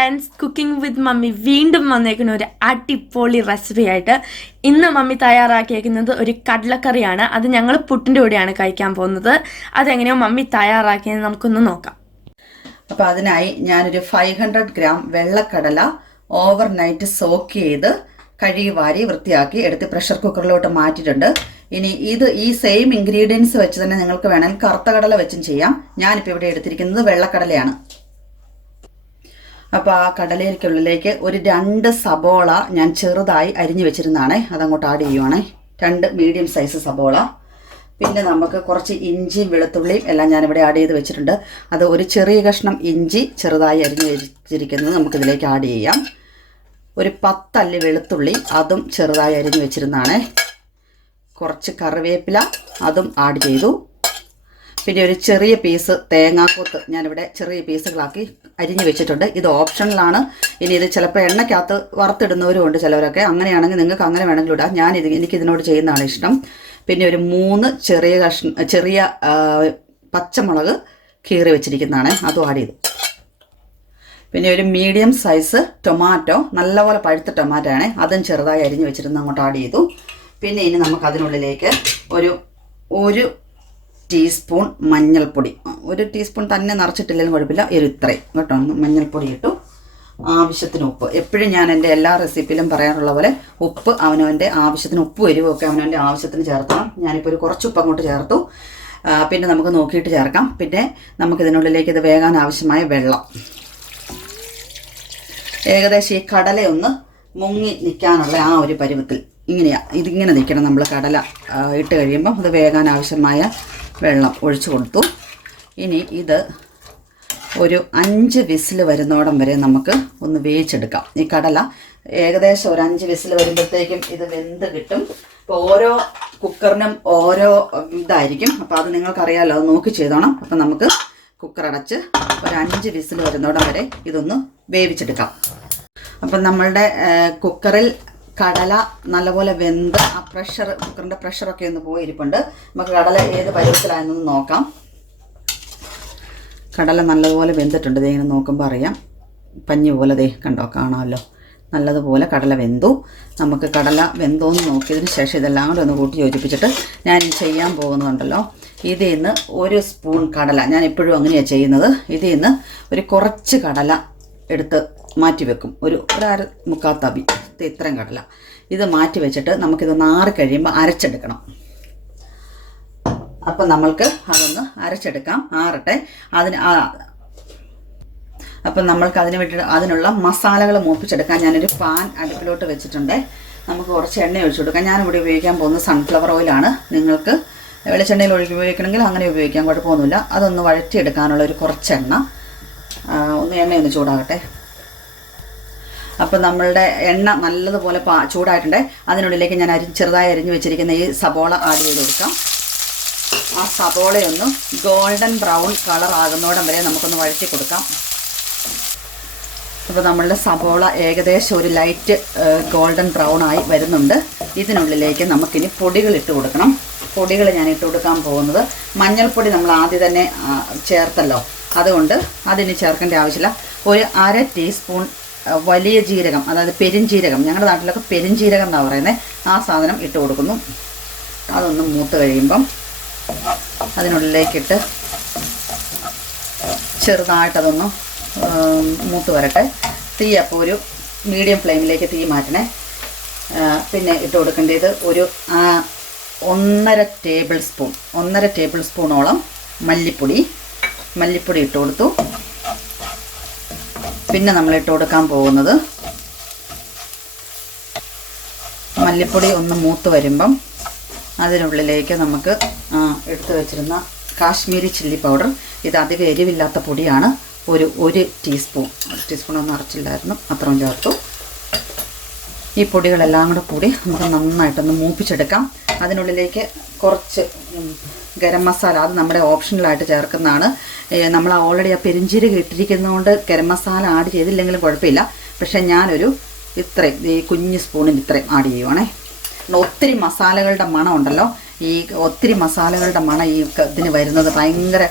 Friends, cooking വിത്ത് mummy വീണ്ടും വന്നേക്കുന്ന ഒരു അടിപൊളി റെസിപ്പി ആയിട്ട്. ഇന്ന് മമ്മി തയ്യാറാക്കിയേക്കുന്നത് ഒരു കടലക്കറിയാണ്. അത് ഞങ്ങൾ പുട്ടിൻ്റെ കൂടെയാണ് കഴിക്കാൻ പോകുന്നത്. അതെങ്ങനെയോ മമ്മി തയ്യാറാക്കിയത് നമുക്കൊന്ന് നോക്കാം. അപ്പോൾ അതിനായി ഞാനൊരു 500 ഗ്രാം വെള്ളക്കടല ഓവർനൈറ്റ് സോക്ക് ചെയ്ത് കഴുകി വാരി വൃത്തിയാക്കി എടുത്ത് പ്രഷർ കുക്കറിലോട്ട് മാറ്റിയിട്ടുണ്ട്. ഇനി ഈ സെയിം ഇൻഗ്രീഡിയൻസ് വെച്ച് തന്നെ നിങ്ങൾക്ക് വേണമെങ്കിൽ കറുത്ത കടല വെച്ചും ചെയ്യാം. ഞാനിപ്പോൾ ഇവിടെ എടുത്തിരിക്കുന്നത് വെള്ളക്കടലയാണ്. അപ്പോൾ ആ കടലയ്ക്കുള്ളിലേക്ക് ഒരു 2 സബോള ഞാൻ ചെറുതായി അരിഞ്ഞു വെച്ചിരുന്നതാണേ, അതങ്ങോട്ട് ആഡ് ചെയ്യുവാണേ. 2 മീഡിയം സൈസ് സബോള. പിന്നെ നമുക്ക് കുറച്ച് ഇഞ്ചിയും വെളുത്തുള്ളിയും എല്ലാം ഞാനിവിടെ ആഡ് ചെയ്ത് വെച്ചിട്ടുണ്ട്. അത് ഒരു ചെറിയ കഷ്ണം ഇഞ്ചി ചെറുതായി അരിഞ്ഞു വെച്ചിരിക്കുന്നത് നമുക്കിതിലേക്ക് ആഡ് ചെയ്യാം. ഒരു 10 അല്ലി വെളുത്തുള്ളി അതും ചെറുതായി അരിഞ്ഞു വെച്ചിരുന്നതാണേ. കുറച്ച് കറിവേപ്പില അതും ആഡ് ചെയ്തു. പിന്നെ ഒരു ചെറിയ പീസ് തേങ്ങാക്കൊത്ത് ഞാനിവിടെ ചെറിയ പീസുകളാക്കി അരിഞ്ഞു വെച്ചിട്ടുണ്ട്. ഇത് ഓപ്ഷണലാണ്. ഇനി ഇത് ചിലപ്പോൾ എണ്ണയ്ക്കകത്ത് വറുത്തിടുന്നവരും ഉണ്ട് ചിലവരൊക്കെ. അങ്ങനെയാണെങ്കിൽ നിങ്ങൾക്ക് അങ്ങനെ വേണമെങ്കിലും ഇടാം. എനിക്കിതിനോട് ചെയ്യുന്നതാണ് ഇഷ്ടം. പിന്നെ ഒരു 3 ചെറിയ പച്ചമുളക് കീറി വെച്ചിരിക്കുന്നതാണ്, അതും ആഡ് ചെയ്തു. പിന്നെ ഒരു മീഡിയം സൈസ് ടൊമാറ്റോ, നല്ലപോലെ പഴുത്ത ടൊമാറ്റോ ആണ്, അതും ചെറുതായി അരിഞ്ഞു വെച്ചിരുന്ന് അങ്ങോട്ട് ആഡ് ചെയ്തു. പിന്നെ ഇനി നമുക്ക് അതിനുള്ളിലേക്ക് ഒരു ടീസ്പൂൺ മഞ്ഞൾപ്പൊടി, 1 ടീസ്പൂൺ തന്നെ നിറച്ചിട്ടില്ലെങ്കിലും കുഴപ്പമില്ല, ഇത്രയും കേട്ടോ, മഞ്ഞൾപ്പൊടി ഇട്ടു. ആവശ്യത്തിന് ഉപ്പ്. എപ്പോഴും ഞാൻ എൻ്റെ എല്ലാ റെസിപ്പിയിലും പറയാറുള്ള പോലെ ഉപ്പ് അവനവൻ്റെ ആവശ്യത്തിന്, ഉപ്പ് എരിവൊക്കെ അവനവൻ്റെ ആവശ്യത്തിന് ചേർക്കണം. ഞാനിപ്പോൾ കുറച്ച് ഉപ്പ് അങ്ങോട്ട് ചേർത്തു. പിന്നെ നമുക്ക് നോക്കിയിട്ട് ചേർക്കാം. പിന്നെ നമുക്കിതിനുള്ളിലേക്ക് ഇത് വേകാൻ ആവശ്യമായ വെള്ളം, ഏകദേശം ഈ കടലയൊന്ന് മുങ്ങി നിൽക്കാനുള്ള ആ ഒരു പരുവത്തിൽ ഇതിങ്ങനെ നിൽക്കണം. നമ്മൾ കടല ഇട്ട് കഴിയുമ്പം അത് വേകാൻ ആവശ്യമായ വെള്ളം ഒഴിച്ചു കൊടുത്തു. ഇനി ഇത് ഒരു 5 വിസിൽ വരുന്നോടം വരെ നമുക്ക് ഒന്ന് വേവിച്ചെടുക്കാം. ഈ കടല ഏകദേശം ഒരു 5 വിസിൽ വരുമ്പോഴത്തേക്കും ഇത് വെന്ത് കിട്ടും. ഇപ്പോൾ ഓരോ കുക്കറിനും ഓരോ ഇതായിരിക്കും. അപ്പോൾ അത് നിങ്ങൾക്കറിയാമല്ലോ, അത് നോക്കി ചെയ്തോണം. അപ്പം നമുക്ക് കുക്കർ അടച്ച് ഒരു 5 വിസിൽ വരുന്നോടം വരെ ഇതൊന്ന് വേവിച്ചെടുക്കാം. അപ്പം നമ്മളുടെ കുക്കറിൽ കടല നല്ലപോലെ വെന്ത് ആ കുക്കറിൻ്റെ പ്രഷറൊക്കെ ഒന്ന് പോയിരിപ്പുണ്ട്. നമുക്ക് കടല ഏത് പരുവത്തിലായെന്നൊന്ന് നോക്കാം. കടല നല്ലതുപോലെ വെന്തിട്ടുണ്ട്. ഇങ്ങനെ നോക്കുമ്പോൾ അറിയാം, പഞ്ഞി പോലെ കണ്ടോ, കാണാമല്ലോ, നല്ലതുപോലെ കടല വെന്തു. നമുക്ക് കടല വെന്തോന്ന് നോക്കിയതിന് ശേഷം ഇതെല്ലാം കൂടെ ഒന്ന് കൂട്ടി യോജിപ്പിച്ചിട്ട് ഞാൻ ചെയ്യാൻ പോകുന്നുണ്ടല്ലോ, ഇതിൽ നിന്ന് 1 സ്പൂൺ കടല, ഞാൻ എപ്പോഴും അങ്ങനെയാണ് ചെയ്യുന്നത്, ഇതിൽ നിന്ന് ഒരു കുറച്ച് കടല എടുത്ത് മാറ്റി വെക്കും. ഒരു 1/4 തവി ഇത്രയും കടല ഇത് മാറ്റി വെച്ചിട്ട് നമുക്കിതൊന്ന് ആറി കഴിയുമ്പോൾ അരച്ചെടുക്കണം. അപ്പം നമ്മൾക്ക് അതൊന്ന് അരച്ചെടുക്കാം, ആറട്ടെ. അപ്പം നമ്മൾക്ക് അതിനുള്ള മസാലകൾ മൂപ്പിച്ചെടുക്കാൻ ഞാനൊരു പാൻ അടുപ്പിലോട്ട് വെച്ചിട്ടുണ്ട്. നമുക്ക് കുറച്ച് എണ്ണ ഒഴിച്ചു കൊടുക്കാം. ഞാനിവിടെ ഉപയോഗിക്കാൻ പോകുന്നത് സൺഫ്ലവർ ഓയിലാണ്. നിങ്ങൾക്ക് വെളിച്ചെണ്ണയിൽ ഉപയോഗിക്കണമെങ്കിൽ അങ്ങനെ ഉപയോഗിക്കാം, കുഴപ്പമൊന്നുമില്ല. അതൊന്ന് വഴറ്റിയെടുക്കാനുള്ള ഒരു കുറച്ച് എണ്ണ, എണ്ണയൊന്ന് ചൂടാകട്ടെ. അപ്പം നമ്മളുടെ എണ്ണ നല്ലതുപോലെ ചൂടായിട്ടുണ്ട്. അതിനുള്ളിലേക്ക് ഞാൻ ചെറുതായി അരിഞ്ഞു വെച്ചിരിക്കുന്ന ഈ സബോള ആഡ് ചെയ്ത് കൊടുക്കാം. ആ സബോളയൊന്ന് ഗോൾഡൻ ബ്രൗൺ കളർ ആകുന്നോടം വരെ നമുക്കൊന്ന് വഴറ്റി കൊടുക്കാം. അപ്പോൾ നമ്മളുടെ സബോള ഏകദേശം ഒരു ലൈറ്റ് ഗോൾഡൻ ബ്രൗൺ ആയി വരുന്നുണ്ട്. ഇതിനുള്ളിലേക്ക് നമുക്കിനി പൊടികൾ ഇട്ട് കൊടുക്കണം. പൊടികൾ ഞാൻ ഇട്ട് കൊടുക്കാൻ പോകുന്നത്, മഞ്ഞൾപ്പൊടി നമ്മൾ ആദ്യം തന്നെ ചേർത്തല്ലോ, അതുകൊണ്ട് അതിന് ചേർക്കേണ്ട ആവശ്യമില്ല. ഒരു 1/2 ടീസ്പൂൺ വലിയ ജീരകം, അതായത് പെരുംജീരകം, ഞങ്ങളുടെ നാട്ടിലൊക്കെ പെരുംജീരകം എന്നാണ് പറയുന്നത്, ആ സാധനം ഇട്ട് കൊടുക്കുന്നു. അതൊന്ന് മൂത്ത് കഴിയുമ്പം അതിനുള്ളിലേക്കിട്ട് ചെറുതായിട്ടതൊന്ന് മൂത്ത് വരട്ടെ. തീ അപ്പോൾ ഒരു മീഡിയം ഫ്ലെയിമിലേക്ക് തീ മാറ്റണേ. പിന്നെ ഇട്ട് കൊടുക്കേണ്ടത് ഒരു 1.5 ടേബിൾ സ്പൂണോളം മല്ലിപ്പൊടി ഇട്ട് കൊടുത്തു. പിന്നെ നമ്മൾ ഇട്ട് കൊടുക്കാൻ പോകുന്നത്, മല്ലിപ്പൊടി ഒന്ന് മൂത്ത് വരുമ്പം അതിനുള്ളിലേക്ക് നമുക്ക് എടുത്തു വെച്ചിരുന്ന കാശ്മീരി ചില്ലി പൗഡർ, ഇത് അധികം എരിവില്ലാത്ത പൊടിയാണ്, ഒരു ടീസ്പൂൺ ഒന്നും അരച്ചില്ലായിരുന്നു, അത്രയും ചേർത്തു. ഈ പൊടികളെല്ലാം കൂടി നമുക്ക് നന്നായിട്ടൊന്ന് മൂപ്പിച്ചെടുക്കാം. അതിനുള്ളിലേക്ക് കുറച്ച് ഗരം മസാല, അത് നമ്മുടെ ഓപ്ഷണലായിട്ട് ചേർക്കുന്നതാണ്. നമ്മൾ ഓൾറെഡി ആ പെരുംജീരകം ഇട്ടിരിക്കുന്നതുകൊണ്ട് ഗരം മസാല ആഡ് ചെയ്തില്ലെങ്കിലും കുഴപ്പമില്ല. പക്ഷേ ഞാനൊരു ഈ കുഞ്ഞ് സ്പൂണിൽ ഇത്രയും ആഡ് ചെയ്യുവാണേ. ഒത്തിരി മസാലകളുടെ മണം ഉണ്ടല്ലോ, ഈ ഒത്തിരി മസാലകളുടെ മണം ഈ ഇതിന് വരുന്നത് ഭയങ്കര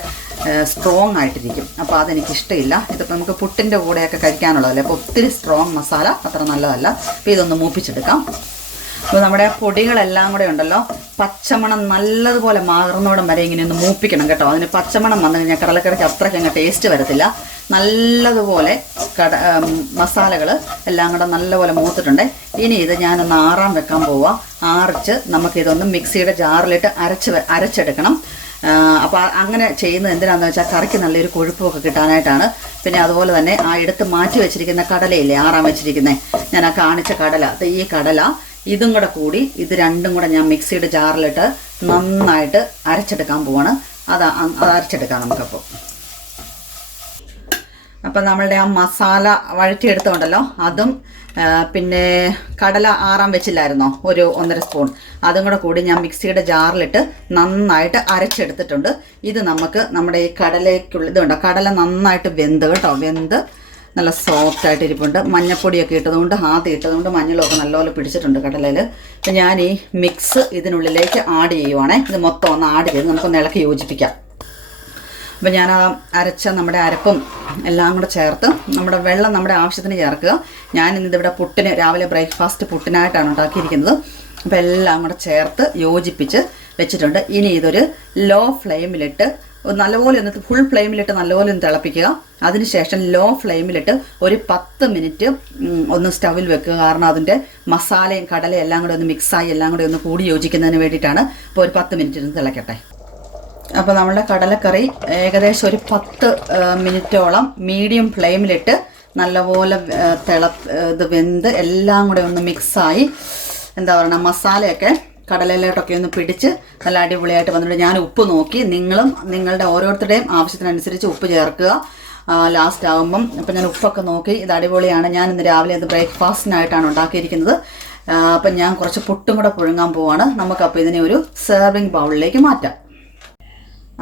സ്ട്രോങ് ആയിട്ടിരിക്കും. അപ്പോൾ അതെനിക്കിഷ്ടമില്ല. ഇതിപ്പോൾ നമുക്ക് പുട്ടിൻ്റെ കൂടെയൊക്കെ കഴിക്കാനുള്ളതല്ലേ, അപ്പോൾ ഒത്തിരി സ്ട്രോങ് മസാല അത്ര നല്ലതല്ല. അപ്പോൾ ഇതൊന്ന് മൂപ്പിച്ചെടുക്കാം. അപ്പോൾ നമ്മുടെ പൊടികളെല്ലാം കൂടെ ഉണ്ടല്ലോ, പച്ചമണം നല്ലതുപോലെ മാറുന്നോടം വരെ ഇങ്ങനെ ഒന്ന് മൂപ്പിക്കണം കേട്ടോ. അതിന് പച്ചമണം വന്നു കഴിഞ്ഞാൽ കടലക്കറിക്ക് അത്രയ്ക്ക് അങ്ങ് ടേസ്റ്റ് വരത്തില്ല. നല്ലതുപോലെ മസാലകൾ എല്ലാം കൂടെ നല്ലപോലെ മൂത്തിട്ടുണ്ട്. ഇനി ഇത് ഞാനൊന്ന് ആറാൻ വെക്കാൻ പോവാം. ആറിച്ച് നമുക്കിതൊന്ന് മിക്സിയുടെ ജാറിലിട്ട് അരച്ചെടുക്കണം. അപ്പോൾ അങ്ങനെ ചെയ്യുന്നത് എന്തിനാണെന്ന് വെച്ചാൽ കറിക്ക് നല്ലൊരു കൊഴുപ്പൊക്കെ കിട്ടാനായിട്ടാണ്. പിന്നെ അതുപോലെ തന്നെ ആ എടുത്ത് മാറ്റി വെച്ചിരിക്കുന്ന കടലയില്ലേ, ആറാൻ വെച്ചിരിക്കുന്നത്, ഞാൻ ആ കാണിച്ച കടല, ഈ കടല ഇതും കൂടി ഇത് രണ്ടും കൂടെ ഞാൻ മിക്സിയുടെ ജാറിലിട്ട് നന്നായിട്ട് അരച്ചെടുക്കാൻ പോവാണ്. അത് അരച്ചെടുക്കാം നമുക്കപ്പോൾ. അപ്പം നമ്മളുടെ ആ മസാല വഴറ്റിയെടുത്തുണ്ടല്ലോ, അതും പിന്നെ കടല ആറാൻ വെച്ചില്ലായിരുന്നോ ഒരു 1.5 സ്പൂൺ, അതും കൂടി ഞാൻ മിക്സിയുടെ ജാറിലിട്ട് നന്നായിട്ട് അരച്ചെടുത്തിട്ടുണ്ട്. ഇത് നമുക്ക് നമ്മുടെ ഈ കടലയ്ക്കുള്ള ഇതുണ്ടോ, കടല നന്നായിട്ട് വെന്ത് കേട്ടോ, വെന്ത് നല്ല സോഫ്റ്റ് ആയിട്ട് ഇരിപ്പുണ്ട്. മഞ്ഞപ്പൊടിയൊക്കെ ഇട്ടതുകൊണ്ട്, ആദ്യം ഇട്ടതുകൊണ്ട് മഞ്ഞളൊക്കെ നല്ലപോലെ പിടിച്ചിട്ടുണ്ട് കടലയിൽ. അപ്പം ഞാൻ ഈ മിക്സ് ഇതിനുള്ളിലേക്ക് ആഡ് ചെയ്യുവാണേ. ഇത് മൊത്തം ഒന്ന് ആഡ് ചെയ്ത് നമുക്കൊന്ന് ഇളക്കി യോജിപ്പിക്കാം. അപ്പം ഞാൻ ആ അരച്ച നമ്മുടെ അരപ്പും എല്ലാം കൂടെ ചേർത്ത് നമ്മുടെ വെള്ളം നമ്മുടെ ആവശ്യത്തിന് ചേർക്കുക. ഞാൻ ഇന്നിവിടെ പുട്ടിന് രാവിലെ ബ്രേക്ക്ഫാസ്റ്റ് പുട്ടിനായിട്ടാണ് ഉണ്ടാക്കിയിരിക്കുന്നത്. അപ്പോൾ എല്ലാം കൂടെ ചേർത്ത് യോജിപ്പിച്ച് വെച്ചിട്ടുണ്ട്. ഇനി ഇതൊരു ലോ ഫ്ലെയിമിലിട്ട് നല്ലപോലെ ഒന്ന്, ഫുൾ ഫ്ലെയിമിലിട്ട് നല്ലപോലെ ഒന്ന് തിളപ്പിക്കുക. അതിനുശേഷം ലോ ഫ്ലെയിമിലിട്ട് ഒരു 10 മിനിറ്റ് ഒന്ന് സ്റ്റവിൽ വെക്കുക. കാരണം അതിൻ്റെ മസാലയും കടലയും എല്ലാം കൂടെ ഒന്ന് മിക്സായി എല്ലാം കൂടെ ഒന്ന് കൂടി യോജിക്കുന്നതിന് വേണ്ടിയിട്ടാണ്. അപ്പോൾ ഒരു 10 മിനിറ്റ് ഇരുന്ന് തിളക്കട്ടെ. അപ്പോൾ നമ്മളുടെ കടലക്കറി ഏകദേശം ഒരു 10 മിനിറ്റോളം മീഡിയം ഫ്ലെയിമിലിട്ട് നല്ലപോലെ ഇത് വെന്ത് എല്ലാം കൂടെ ഒന്ന് മിക്സായി, എന്താ പറയുക, മസാലയൊക്കെ കടലയിലോട്ടൊക്കെ ഒന്ന് പിടിച്ച് നല്ല അടിപൊളിയായിട്ട് വന്നിട്ട് ഞാൻ ഉപ്പ് നോക്കി, നിങ്ങളും നിങ്ങളുടെ ഓരോരുത്തരുടെയും ആവശ്യത്തിനനുസരിച്ച് ഉപ്പ് ചേർക്കുക ലാസ്റ്റ് ആകുമ്പം. അപ്പം ഞാൻ ഉപ്പൊക്കെ നോക്കി, ഇത് അടിപൊളിയാണ്. ഞാൻ ഇന്ന് രാവിലെ ഇത് ബ്രേക്ക്ഫാസ്റ്റിനായിട്ടാണ് ഉണ്ടാക്കിയിരിക്കുന്നത്. അപ്പം ഞാൻ കുറച്ച് പുട്ടും കൂടെ പുഴുങ്ങാൻ പോവാണ്. നമുക്കപ്പോൾ ഇതിനെ ഒരു സെർവിങ് ബൗളിലേക്ക് മാറ്റാം.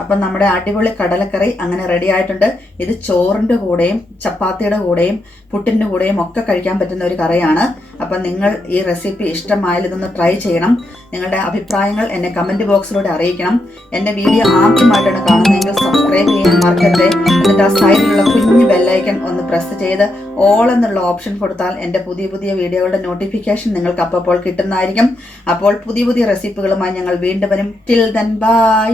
അപ്പം നമ്മുടെ അടിപൊളി കടലക്കറി അങ്ങനെ റെഡി ആയിട്ടുണ്ട്. ഇത് ചോറിൻ്റെ കൂടെയും ചപ്പാത്തിയുടെ കൂടെയും പുട്ടിൻ്റെ കൂടെയും ഒക്കെ കഴിക്കാൻ പറ്റുന്ന ഒരു കറിയാണ്. അപ്പം നിങ്ങൾ ഈ റെസിപ്പി ഇഷ്ടമായാൽ ഇതൊന്ന് ട്രൈ ചെയ്യണം. നിങ്ങളുടെ അഭിപ്രായങ്ങൾ എന്നെ കമൻറ്റ് ബോക്സിലൂടെ അറിയിക്കണം. എൻ്റെ വീഡിയോ ആദ്യമായിട്ടാണ് കാണുന്നതെങ്കിൽ സബ്സ്ക്രൈബ് ചെയ്യാൻ മറക്കരുത്. എന്നിട്ട് ആ സൈഡിലുള്ള കുഞ്ഞു ബെല്ലൈക്കൺ ഒന്ന് പ്രസ് ചെയ്ത് ഓൾ എന്നുള്ള ഓപ്ഷൻ കൊടുത്താൽ എൻ്റെ പുതിയ പുതിയ വീഡിയോകളുടെ നോട്ടിഫിക്കേഷൻ നിങ്ങൾക്ക് അപ്പോൾ കിട്ടുന്നതായിരിക്കും. അപ്പോൾ പുതിയ പുതിയ റെസിപ്പികളുമായി ഞങ്ങൾ വീണ്ടും വരും. Till then bye.